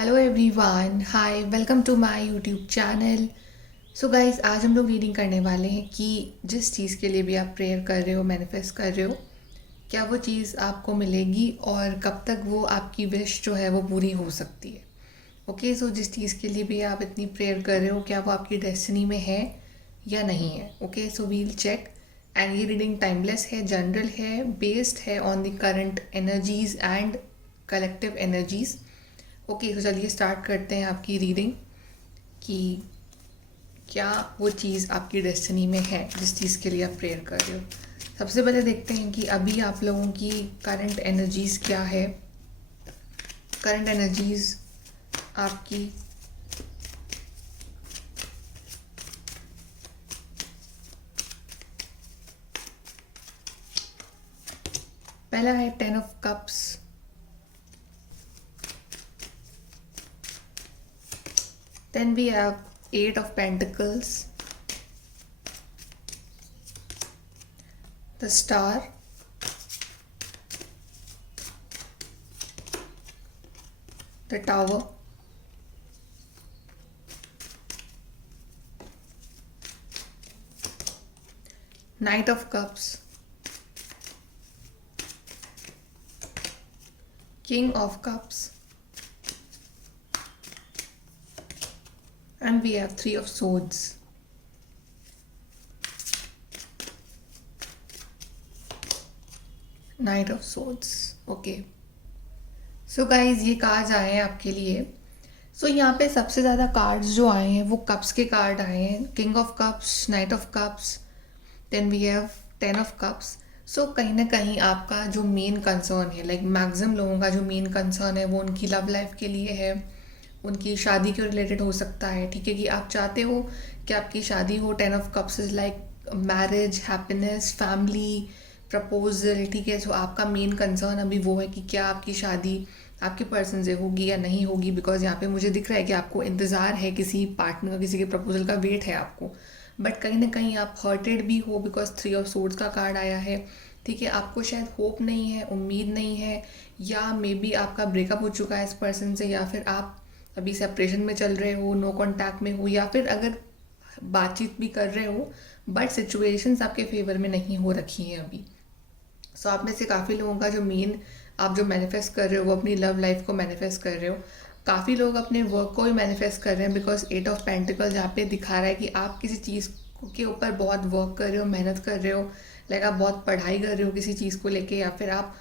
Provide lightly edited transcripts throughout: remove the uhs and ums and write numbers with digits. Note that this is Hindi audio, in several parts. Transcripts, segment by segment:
Hello everyone, hi, welcome to my YouTube channel. So guys, आज हम लोग रीडिंग करने वाले हैं कि जिस चीज़ के लिए भी आप प्रेयर कर रहे हो, मैनिफेस्ट कर रहे हो, क्या वो चीज़ आपको मिलेगी और कब तक वो आपकी विश जो है वो पूरी हो सकती है। ओके, सो जिस चीज़ के लिए भी आप इतनी प्रेयर कर रहे हो, क्या वो आपकी डेस्टिनी में है या नहीं है। Okay, so we'll check. And ये रीडिंग टाइमलेस है, जनरल है, बेस्ड है on the current energies and collective energies. Okay, तो चलिए स्टार्ट करते हैं आपकी रीडिंग कि क्या वो चीज़ आपकी डेस्टिनी में है जिस चीज़ के लिए आप प्रेयर कर रहे हो। सबसे पहले देखते हैं कि अभी आप लोगों की करंट एनर्जीज़ क्या है। करंट एनर्जीज़ आपकी पहला है 10 of cups, then we have 8 of pentacles, the star, the tower, Knight of Cups, King of Cups, and we have 3 of Swords. Knight of Swords. Okay, so guys ये कार्ड्स आए हैं आपके लिए। सो यहाँ पे सबसे ज़्यादा कार्ड्स जो आए हैं वो कप्स के कार्ड आए हैं। King of Cups, Knight of Cups, then we have 10 of cups. So कहीं ना कहीं आपका जो मेन कंसर्न है, लाइक मैक्सिमम लोगों का जो मेन कंसर्न है वो उनकी लव लाइफ के लिए है, उनकी शादी के रिलेटेड हो सकता है। ठीक है, कि आप चाहते हो कि आपकी शादी हो। 10 of cups is like marriage, happiness, family, proposal. ठीक है, सो आपका मेन कंसर्न अभी वो है कि क्या आपकी शादी आपके पर्सन से होगी या नहीं होगी। बिकॉज यहाँ पे मुझे दिख रहा है कि आपको इंतज़ार है किसी पार्टनर का, किसी के प्रपोजल का वेट है आपको। बट कहीं ना कहीं आप हर्टेड भी हो बिकॉज 3 ऑफ सोर्ड्स का कार्ड आया है। ठीक है, आपको शायद होप नहीं है, उम्मीद नहीं है, या मे बी आपका ब्रेकअप हो चुका है इस पर्सन से, या फिर आप अभी सेपरेशन में चल रहे हो, नो कॉन्टैक्ट में हो, या फिर अगर बातचीत भी कर रहे हो बट सिचुएशंस आपके फेवर में नहीं हो रखी हैं अभी। सो आप में से काफ़ी लोगों का जो मेन आप जो मैनिफेस्ट कर रहे हो वो अपनी लव लाइफ को मैनिफेस्ट कर रहे हो। काफ़ी लोग अपने वर्क को भी मैनिफेस्ट कर रहे हैं बिकॉज 8 ऑफ पेंटिकल जहाँ पे दिखा रहा है कि आप किसी चीज़ के ऊपर बहुत वर्क कर रहे हो, मेहनत कर रहे हो। लाइक आप बहुत पढ़ाई कर रहे हो किसी चीज़ को लेके, या फिर आप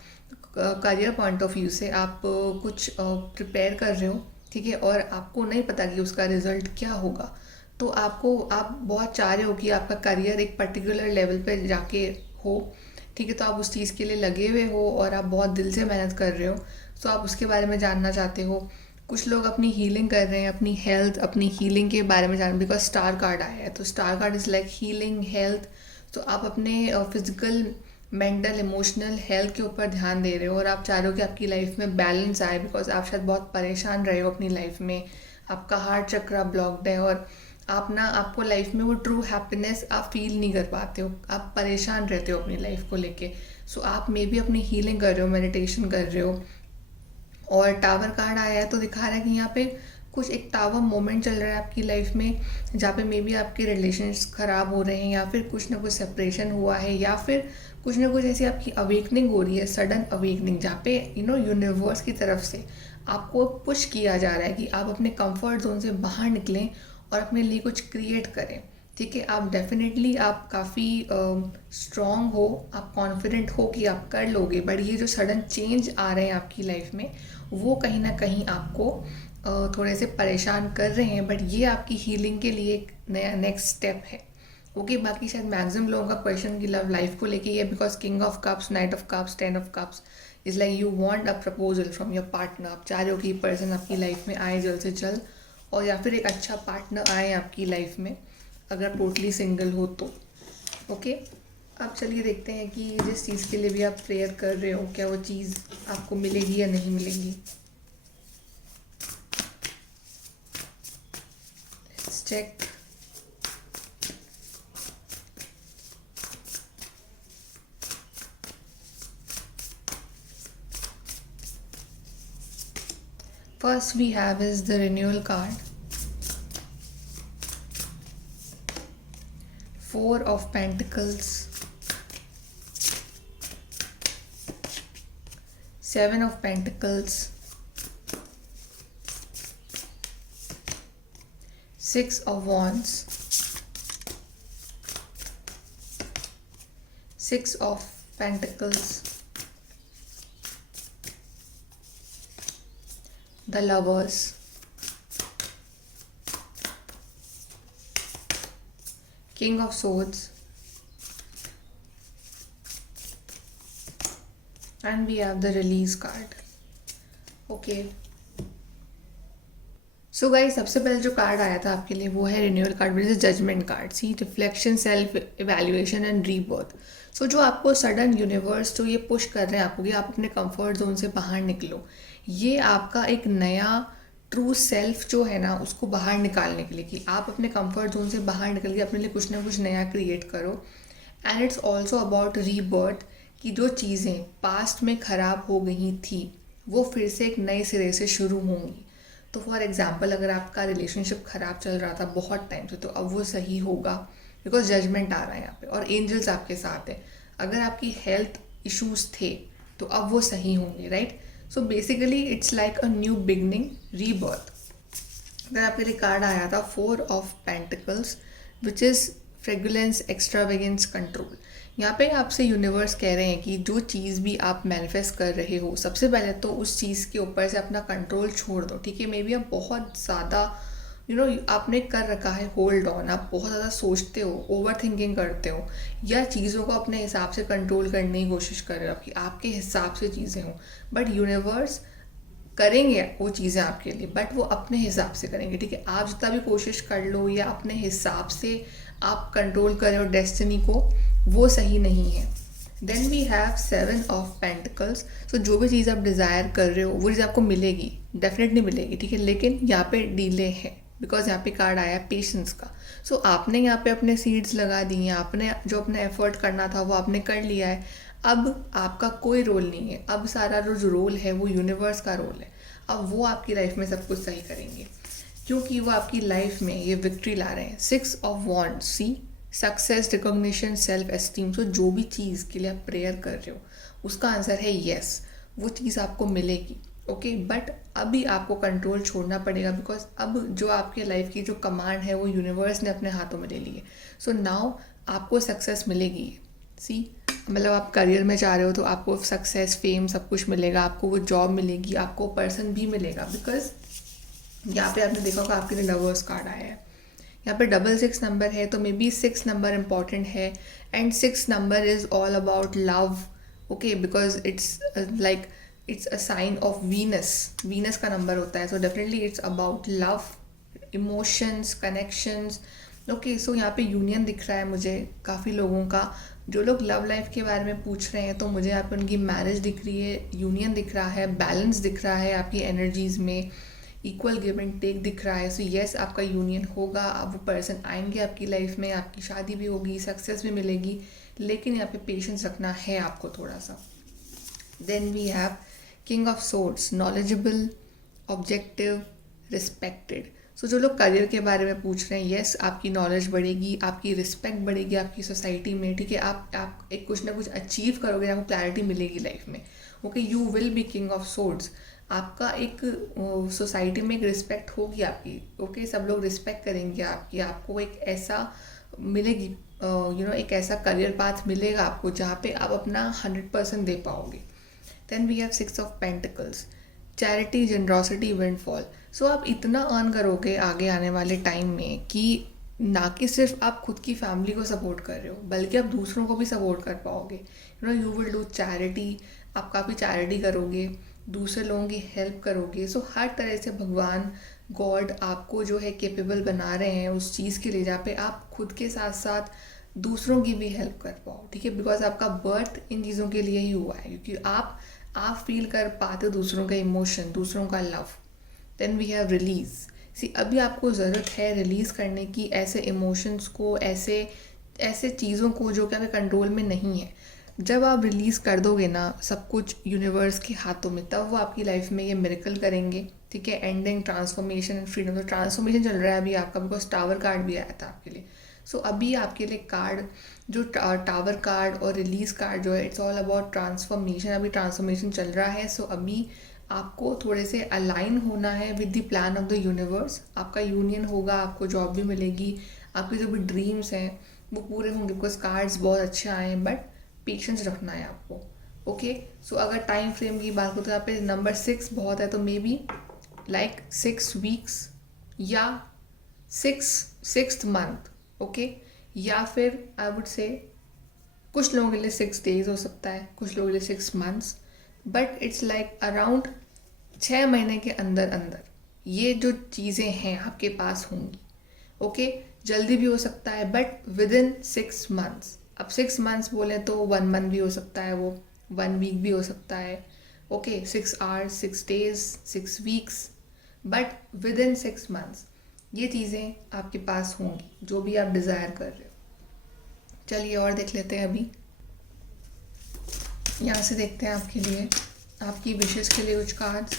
करियर पॉइंट ऑफ व्यू से आप कुछ प्रिपेयर कर रहे हो। ठीक है, और आपको नहीं पता कि उसका रिजल्ट क्या होगा। तो आप बहुत चाह रहे हो कि आपका करियर एक पर्टिकुलर लेवल पे जाके हो। ठीक है, तो आप उस चीज़ के लिए लगे हुए हो और आप बहुत दिल से मेहनत कर रहे हो। सो आप उसके बारे में जानना चाहते हो। कुछ लोग अपनी हीलिंग कर रहे हैं, अपनी हेल्थ, अपनी हीलिंग के बारे में जान, बिकॉज स्टार कार्ड आया है। तो star card is like healing, health. तो आप अपने फिजिकल, मेंटल, इमोशनल हेल्थ के ऊपर ध्यान दे रहे हो और आप चाह रहे हो कि आपकी लाइफ में बैलेंस आए। बिकॉज आप शायद बहुत परेशान रहे हो अपनी लाइफ में, आपका हार्ट चक्र ब्लॉक्ड है और आपको लाइफ में वो ट्रू हैप्पीनेस आप फील नहीं कर पाते हो, आप परेशान रहते हो अपनी लाइफ को लेके। सो आप मे भी अपनी हीलिंग कर रहे हो, मेडिटेशन कर रहे हो। और टावर कार्ड आया है तो दिखा रहा है कि यहाँ पे कुछ एक टावर मोमेंट चल रहा है आपकी लाइफ में, जहाँ पे मे बी आपके रिलेशंस ख़राब हो रहे हैं, या फिर कुछ ना कुछ सेपरेशन हुआ है, या फिर कुछ ना कुछ ऐसी आपकी अवेकनिंग हो रही है, सडन अवेकनिंग, जहाँ पे यूनिवर्स की तरफ से आपको पुश किया जा रहा है कि आप अपने कंफर्ट जोन से बाहर निकलें और अपने लिए कुछ क्रिएट करें। ठीक है, आप डेफिनेटली आप काफ़ी स्ट्रॉन्ग हो, आप कॉन्फिडेंट हो कि आप कर लोगे। बट ये जो सडन चेंज आ रहे हैं आपकी लाइफ में वो कहीं ना कहीं आपको थोड़े से परेशान कर रहे हैं। बट ये आपकी हीलिंग के लिए एक नया नेक्स्ट स्टेप है। ओके, बाकी शायद मैक्सिमम लोगों का क्वेश्चन की लव लाइफ को लेके ये, because King of Cups, Knight of Cups, 10 of cups is like you want a proposal from your partner. आप चाह रहे हो कि पर्सन आपकी लाइफ में आए जल्द से जल्द, और या फिर एक अच्छा पार्टनर आए आपकी लाइफ में अगर टोटली सिंगल हो तो। ओके, अब चलिए देखते हैं कि जिस चीज़ के लिए भी आप प्रेयर कर रहे हो क्या वो चीज़ आपको मिलेगी या नहीं मिलेगी। Let's check. first we have is the renewal card. Four of Pentacles. Seven of Pentacles. Six of Wands. Six of Pentacles. The Lovers. King of Swords. And we have the Release card. Okay. So guys, सबसे पहले जो कार्ड आया था आपके लिए वो है renewal card, which is judgement card. See, reflection, self evaluation and rebirth. So जो आपको सडन यूनिवर्स जो ये पुश कर रहे हैं आपको कि आप अपने कंफर्ट जोन से बाहर निकलो, ये आपका एक नया ट्रू सेल्फ जो है ना उसको बाहर निकालने के लिए, कि आप अपने कंफर्ट जोन से बाहर निकल के अपने लिए कुछ ना कुछ नया क्रिएट करो. And it's also about rebirth, कि जो चीज़ें पास्ट में ख़राब हो गई थी वो फिर से एक नए सिरे से शुरू होंगी. तो फॉर एग्जाम्पल, अगर आपका रिलेशनशिप ख़राब चल रहा था बहुत टाइम से, तो अब वो सही होगा, बिकॉज जजमेंट आ रहा है यहाँ पे और एंजल्स आपके साथ है. अगर आपकी हेल्थ इश्यूज थे तो अब वो सही होंगे, right. So basically it's like a new beginning, rebirth. अगर आपके लिए कार्ड आया था four of pentacles, which is frugalness, extravagance, control. यहाँ पे आपसे यूनिवर्स कह रहे हैं कि जो चीज़ भी आप मैनिफेस्ट कर रहे हो, सबसे पहले तो उस चीज़ के ऊपर से अपना कंट्रोल छोड़ दो. ठीक है, मे बी आप बहुत ज़्यादा आपने कर रखा है होल्ड ऑन, आप बहुत ज़्यादा सोचते हो, ओवर थिंकिंग करते हो, या चीज़ों को अपने हिसाब से कंट्रोल करने की कोशिश कर रहे हो कि आपके हिसाब से चीज़ें हों. बट यूनिवर्स करेंगे वो चीज़ें आपके लिए, बट वो अपने हिसाब से करेंगे. ठीक है, आप जितना भी कोशिश कर लो या अपने हिसाब से आप कंट्रोल कर रहे हो डेस्टिनी को, वो सही नहीं है. Then we have seven of pentacles. So जो भी चीज़ आप डिज़ायर कर रहे हो वो चीज़ आपको मिलेगी, डेफिनेटली मिलेगी. ठीक है, लेकिन यहाँ पे डिले है, बिकॉज यहाँ पे कार्ड आया है पेशेंस का. सो आपने यहाँ पे अपने सीड्स लगा दिए हैं, आपने जो अपना एफर्ट करना था वो आपने कर लिया है. अब आपका कोई रोल नहीं है, अब सारा जो रोल है वो यूनिवर्स का रोल है. अब वो आपकी लाइफ में सब कुछ सही करेंगे, क्योंकि वो आपकी लाइफ में ये विक्ट्री ला रहे हैं. Six of wands, see, success, recognition, self esteem. So जो भी चीज़ के लिए आप प्रेयर कर रहे हो उसका आंसर है येस, वो चीज़ आपको मिलेगी. ओके, बट अभी आपको कंट्रोल छोड़ना पड़ेगा, बिकॉज अब जो आपके लाइफ की जो कमांड है वो यूनिवर्स ने अपने हाथों में ले ली है. सो नाउ आपको सक्सेस मिलेगी. सी, मतलब आप करियर में जा रहे हो तो आपको सक्सेस, फेम, सब कुछ मिलेगा. आपको वो जॉब मिलेगी, आपको पर्सन भी मिलेगा, बिकॉज यहाँ पे आपने देखा होगा आपके लिए लवर्स कार्ड आया है. यहाँ पे 666 नंबर है, तो मे बी 6 नंबर इम्पॉर्टेंट है. And 6 number is all about love. Okay, because it's like it's a sign of Venus का नंबर होता है. So definitely it's about love, emotions, connections. Okay, so यहाँ पे यूनियन दिख रहा है मुझे काफ़ी लोगों का. जो लोग लव लाइफ के बारे में पूछ रहे हैं तो मुझे यहाँ पे उनकी मैरिज दिख रही है, यूनियन दिख रहा है, बैलेंस दिख रहा है आपकी एनर्जीज़ में, इक्वल गिव एंड टेक दिख रहा है. सो येस, आपका यूनियन होगा, अब वो पर्सन आएंगे आपकी लाइफ में, आपकी शादी भी होगी, सक्सेस भी मिलेगी, लेकिन यहाँ पे पेशेंस रखना है आपको थोड़ा सा. Then we have king of swords, knowledgeable, objective, respected. So जो लोग करियर के बारे में पूछ रहे हैं, येस, आपकी नॉलेज बढ़ेगी, आपकी रिस्पेक्ट बढ़ेगी आपकी सोसाइटी में. ठीक है, आप एक कुछ ना कुछ अचीव करोगे, आपको क्लैरिटी मिलेगी लाइफ में. Okay, you will be king of swords. आपका एक सोसाइटी में एक रिस्पेक्ट होगी आपकी. ओके, सब लोग रिस्पेक्ट करेंगे आपकी. आपको एक ऐसा मिलेगी, एक ऐसा करियर पाथ मिलेगा आपको जहाँ पे आप अपना 100% दे पाओगे. Then we have 6 of pentacles, charity, generosity, windfall. So आप इतना अर्न करोगे आगे आने वाले टाइम में कि ना कि सिर्फ आप खुद की फैमिली को सपोर्ट कर रहे हो, बल्कि आप दूसरों को भी सपोर्ट कर पाओगे. यू विल डू चैरिटी, आप काफ़ी चैरिटी करोगे, दूसरे लोगों की हेल्प करोगे. सो हर तरह से भगवान, गॉड आपको जो है कैपेबल बना रहे हैं उस चीज़ के लिए जहाँ पे आप खुद के साथ साथ दूसरों की भी हेल्प कर पाओ. ठीक है, बिकॉज आपका बर्थ इन चीज़ों के लिए ही हुआ है, क्योंकि आप फील कर पाते हो दूसरों का इमोशन, दूसरों का love. Then we have release. See, अभी आपको ज़रूरत है रिलीज़ करने की, ऐसे इमोशंस को, ऐसे चीज़ों को जो कि आपके कंट्रोल में नहीं है. जब आप रिलीज़ कर दोगे ना सब कुछ यूनिवर्स के हाथों में, तब वो आपकी लाइफ में ये मिरेकल करेंगे, ठीक है। Ending, transformation and freedom. तो ट्रांसफॉर्मेशन चल रहा है अभी आपका, बिकॉज टावर कार्ड भी आया था आपके लिए। सो अभी आपके लिए कार्ड जो टावर कार्ड और रिलीज कार्ड जो है, इट्स ऑल अबाउट ट्रांसफॉर्मेशन। अभी ट्रांसफॉर्मेशन चल रहा है। सो अभी आपको थोड़े से अलाइन होना है with the plan of the universe. आपका यूनियन होगा, आपको जॉब भी मिलेगी, आपके जो भी ड्रीम्स हैं वो पूरे होंगे, बिकॉज कार्ड्स बहुत अच्छे आए हैं। बट पेशेंस रखना है आपको, ओके। सो अगर टाइम फ्रेम की बात करो तो यहाँ पे नंबर 6 बहुत है, तो मे बी लाइक 6 वीक्स या 6th मंथ, ओके। या फिर आई वुड से कुछ लोगों के लिए 6 डेज हो सकता है, कुछ लोगों के लिए 6 months, but it's like around 6 महीने के अंदर अंदर ये जो चीज़ें हैं आपके पास होंगी, ओके। जल्दी भी हो सकता है बट विद इन 6 मंथ्स। अब 6 मंथ्स बोले तो 1 मंथ भी हो सकता है, वो 1 वीक भी हो सकता है, okay. 6 hours, 6 days, 6 weeks, but with in 6 months ये चीज़ें आपके पास होंगी जो भी आप डिज़ायर कर रहे हो। चलिए और देख लेते हैं। अभी यहाँ से देखते हैं आपके लिए, आपकी विशेष के लिए कुछ कार्ड्स।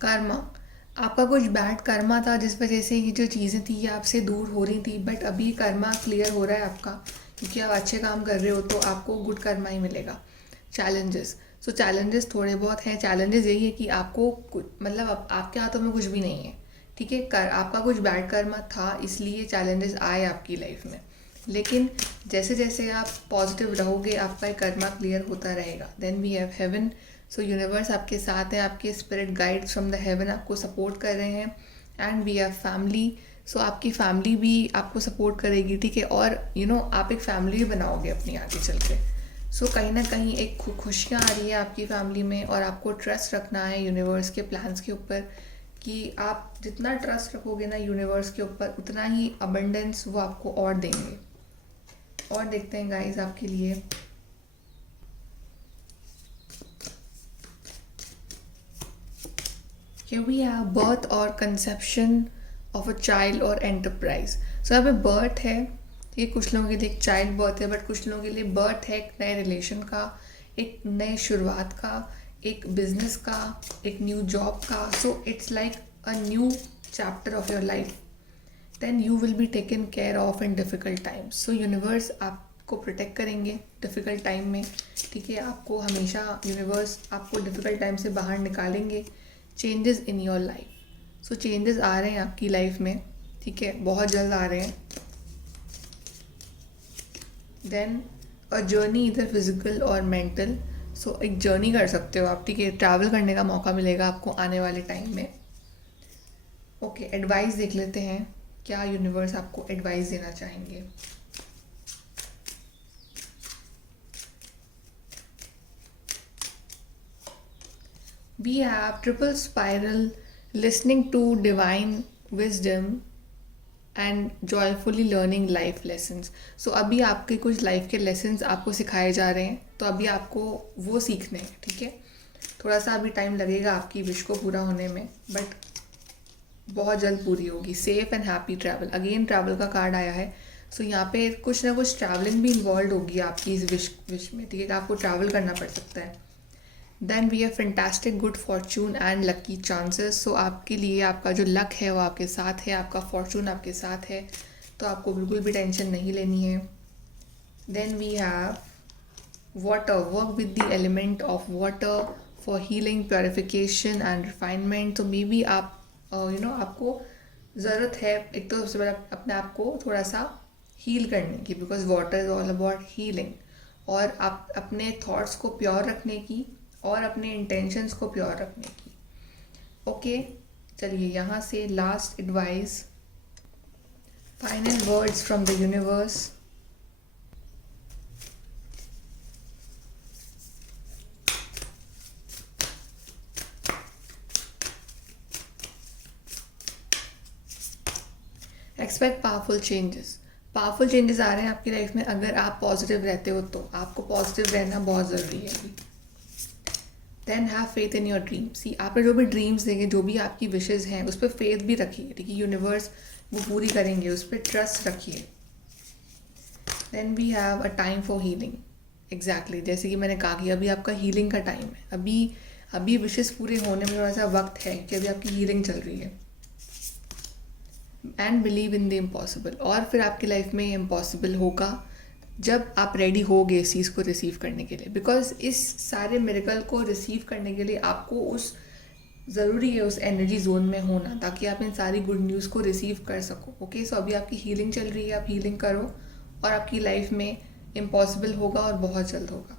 कर्मा, आपका कुछ बैड कर्मा था जिस वजह से ये जो चीज़ें थी ये आपसे दूर हो रही थी, बट अभी कर्मा क्लियर हो रहा है आपका, क्योंकि आप अच्छे काम कर रहे हो तो आपको गुड कर्मा ही मिलेगा। चैलेंजेस, सो चैलेंजेस थोड़े बहुत हैं। चैलेंजेस यही है कि आपको मतलब आपके हाथों में कुछ भी नहीं है, ठीक है। आपका कुछ बैड कर्मा था इसलिए चैलेंजेस आए आपकी लाइफ में, लेकिन जैसे जैसे आप पॉजिटिव रहोगे आपका एक कर्मा क्लियर होता रहेगा। Then we have heaven. So universe आपके साथ है, आपके spirit guides from the heaven आपको सपोर्ट कर रहे हैं। And we have family. So आपकी फैमिली भी आपको सपोर्ट करेगी, ठीक है। और आप एक फैमिली भी बनाओगे अपनी आगे चल के। सो कहीं ना कहीं एक खुशियाँ आ रही है आपकी फैमिली में, और आपको ट्रस्ट रखना है यूनिवर्स के प्लान्स के ऊपर, कि आप जितना ट्रस्ट रखोगे ना यूनिवर्स के ऊपर उतना ही अबंडेंस वो आपको और देंगे। और देखते हैं गाइस आपके लिए। Here we have birth और conception of a child और enterprise. So यहाँ पे birth है, ये कुछ लोगों के लिए एक चाइल्ड बर्थ है, बट कुछ लोगों के लिए बर्थ है एक नए रिलेशन का, एक नए शुरुआत का, एक बिजनेस का, एक न्यू जॉब का। So it's like a new chapter of your life. Then you will be taken care of in difficult times. So universe आपको प्रोटेक्ट करेंगे डिफ़िकल्ट टाइम में, ठीक है। आपको हमेशा यूनिवर्स आपको डिफ़िकल्ट टाइम से बाहर निकालेंगे। Changes in your life, so changes आ रहे हैं आपकी लाइफ में, ठीक है, बहुत जल्द आ रहे हैं। देन अ जर्नी, इधर फिजिकल और मेंटल। सो एक जर्नी कर सकते हो आप, ठीक है। ट्रैवल करने का मौका मिलेगा आपको आने वाले टाइम में, ओके। एडवाइस देख लेते हैं, क्या यूनिवर्स आपको एडवाइस देना चाहेंगे। We have triple spiral, listening to divine wisdom and joyfully learning life lessons. So अभी आपके कुछ लाइफ के lessons आपको सिखाए जा रहे हैं, तो अभी आपको वो सीखने हैं, ठीक है। थोड़ा सा अभी टाइम लगेगा आपकी विश को पूरा होने में, बट बहुत जल्द पूरी होगी। Safe and happy travel, again travel का कार्ड आया है। सो यहाँ पे कुछ ना कुछ ट्रैवलिंग भी इन्वॉल्व होगी आपकी इस विश में, ठीक है। आपको ट्रैवल करना पड़ सकता है। Then we have fantastic good fortune and lucky chances. So आपके लिए आपका जो लक है वो आपके साथ है, आपका फॉर्चून आपके साथ है, तो आपको बिल्कुल भी टेंशन नहीं लेनी है। Then we have water, work with the element of water for healing, purification and refinement. तो मे बी आप आपको ज़रूरत है एक तो सबसे पहले अपने आप को थोड़ा सा हील करने की, because water is all about healing, और आप अपने थॉट्स को प्योर रखने की और अपने इंटेंशंस को प्योर रखने की, ओके। चलिए यहाँ से last advice, final words from the universe. Expect powerful changes. Powerful changes आ रहे हैं आपकी लाइफ में। अगर आप पॉजिटिव रहते हो तो आपको पॉजिटिव रहना बहुत ज़रूरी है अभी, then have faith in your dreams. See आपने जो भी ड्रीम्स देंगे, जो भी आपकी विशेज़ हैं, उस पर फेथ भी रखिए, ठीक है, यूनिवर्स वो पूरी करेंगे, उस पर ट्रस्ट रखिए। Then we have a time for healing. Exactly, जैसे कि मैंने कहा कि अभी आपका हीलिंग का टाइम है, अभी अभी विशेज़ पूरे होने में थोड़ा सा वक्त है कि अभी आपकी हीलिंग चल रही है। And believe in the impossible, और फिर आपकी लाइफ में इम्पॉसिबल होगा जब आप रेडी होगे इस चीज़ को रिसीव करने के लिए। बिकॉज इस सारे मिरेकल को रिसीव करने के लिए आपको उस ज़रूरी है उस एनर्जी जोन में होना, ताकि आप इन सारी गुड न्यूज़ को रिसीव कर सको। ओके, सो अभी आपकी हीलिंग चल रही है, आप हीलिंग करो और आपकी लाइफ में इम्पॉसिबल होगा और बहुत जल्द होगा।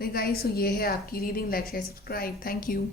नहीं गाइस, सो ये है आपकी reading. Like share subscribe. Thank you.